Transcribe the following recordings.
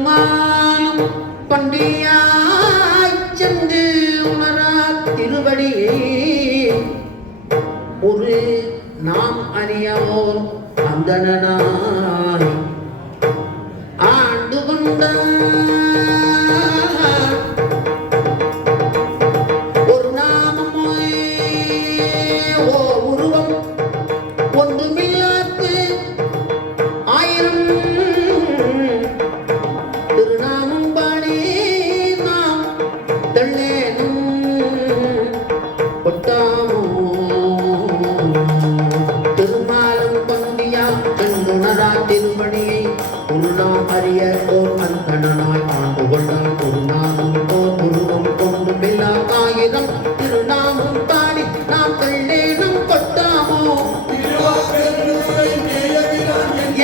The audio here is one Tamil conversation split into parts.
திருமாலும் பண்டியாய் சென்று உணரார் திருவடியே ஒரு நாம் அறியாவோர் அந்தனாய் ஆண்டு கொண்டார் ஒரு நாமமே ஓ உருவம் ஒன்றுமில்லாத்து ஆயிரம் திருநாமம் பாடி நாம் தள்ளேனும் கொட்டாமோ திருமாலும் பந்தியா சென்றுணரா திருமணியை உருளாம் அறிய ஓர் அந்தனாய் ஆண்டு கொண்டான் ஒரு நாமம் ஓர் உருவம் கொண்டு பில்லா ஆயிரம் திருநாமம் பாடி நாம் தள்ளேனும் கொட்டாமோ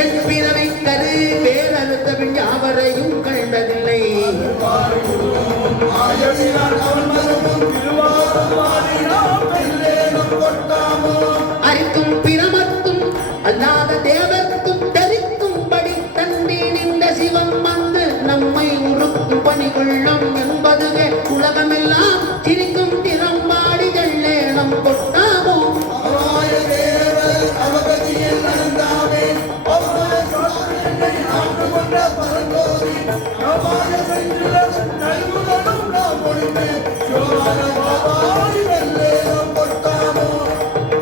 என் பிறவை கரு வேறறுத்தவின் யாவரையும் கண்டதில்லை அரிக்கும் பிரமத்தும் அல்லாத தேவர்க்கும் தரிக்கும்படி தந்தி நின்ற சிவம் வந்து நம்மை உருக்கும் பணி கொள்ளும் என்பதுவே உலகமெல்லாம் சிரிக்கும் திறம்பாடி வெள்ளேனம் கொட்டாமோ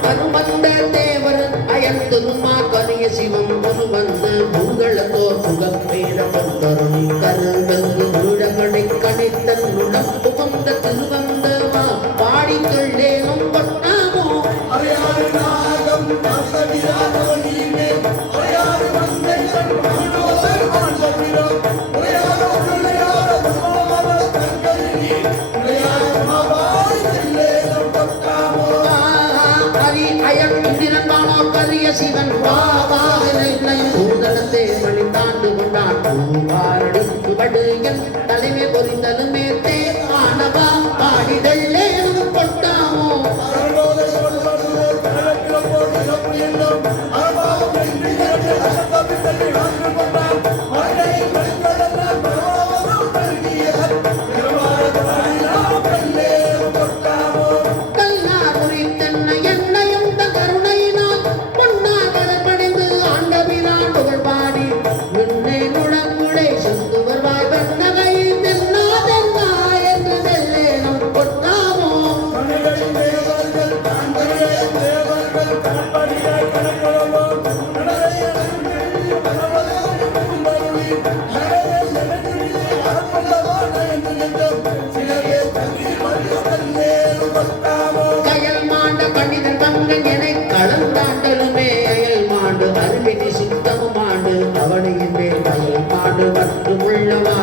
அருமந்த தேவர் அயர்ந்துமா கரிய சிவம் ஒரு வந்து உங்களத்தோர் புகப்பேரவந்தரும் கருவந்து உடகடை கணித்தன் உடம் புகந்த திருவந்த பாடி கொள்ளேனும் கொட்டாமோ சிவன் பூதளத்தை மணி தாண்டு கொண்டான் பூவாரடி சுவடு என் தலைமை பொறிந்தலுமே தேவானவா பாடிடல்லே கொட்டாமோ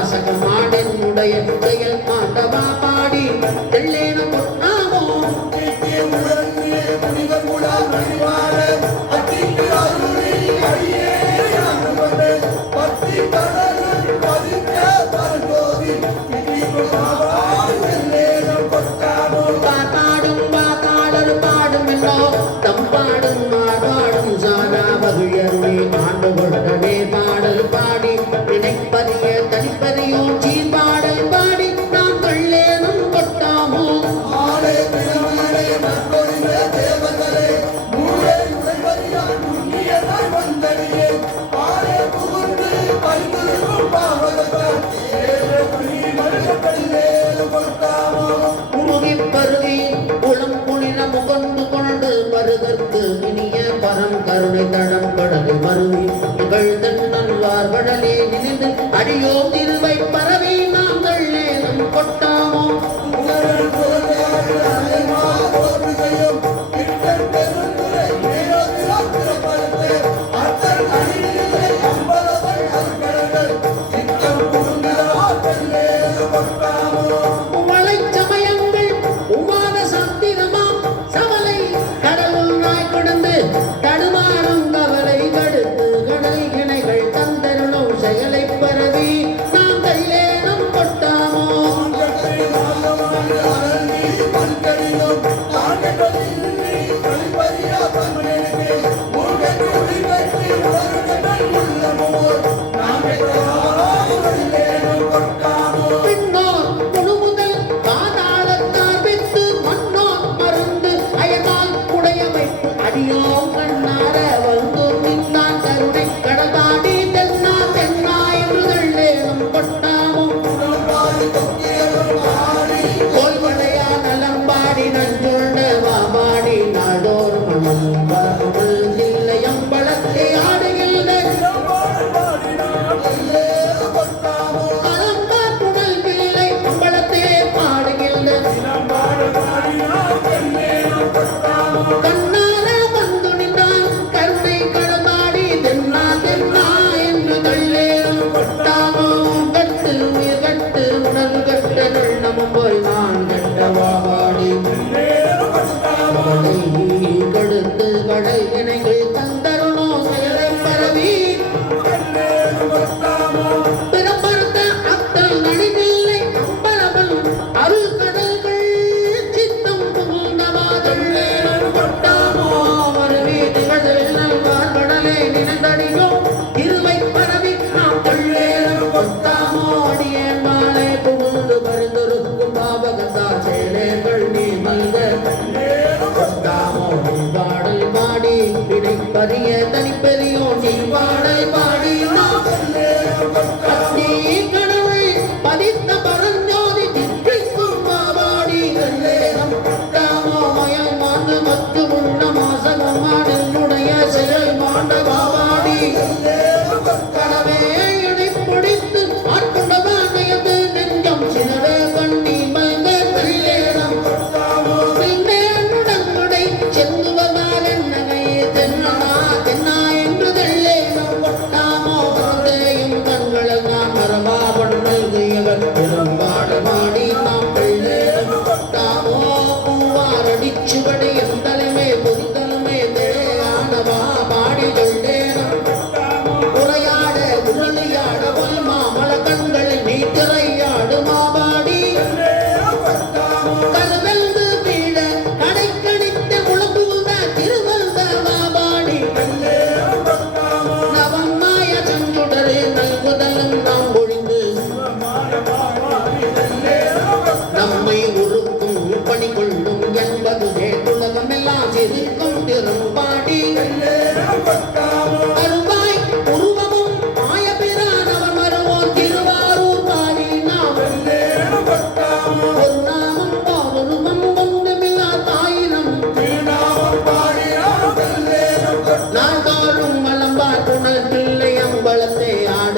வாசகமாடனுடைய செயல் மாண்டவா பாடி தெள்ளேன கொட்டாமோ பாட்டாடும் பாட்டாளர் பாடும் என்னோ தம்பாடும் மாபாடும் சாரா வகுயருளே ஆண்டு கொண்டனே பாடல் பாடி நினைப்பறிய தனிப்பறியோம்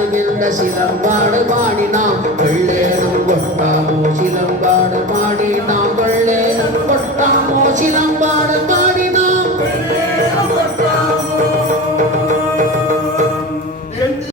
ஆடுகின்ற சிலம்பாடு பாடினாம் வெள்ளை